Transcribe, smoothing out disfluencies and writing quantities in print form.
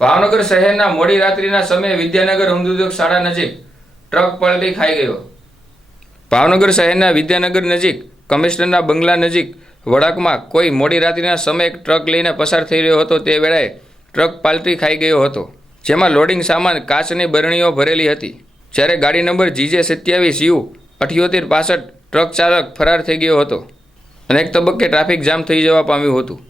ભાવનગર શહેરના મોડી રાત્રિના સમયે વિદ્યાનગર હિન્દુદ્યોગ શાળા નજીક ટ્રક પલટી ખાઈ ગયો। ભાવનગર શહેરના વિદ્યાનગર નજીક કમિશનરના બંગલા નજીક વળાંકમાં કોઈ મોડી રાત્રિના સમયે ટ્રક લઈને પસાર થઈ રહ્યો હતો। તે વેળાએ ટ્રક પલટી ખાઈ ગયો હતો, જેમાં લોડિંગ સામાન કાચની બરણીઓ ભરેલી હતી। જ્યારે ગાડી નંબર GJ27U 7865 ટ્રક ચાલક ફરાર થઈ ગયો હતો અને એક તબક્કે ટ્રાફિક જામ થઈ જવા પામ્યું હતું।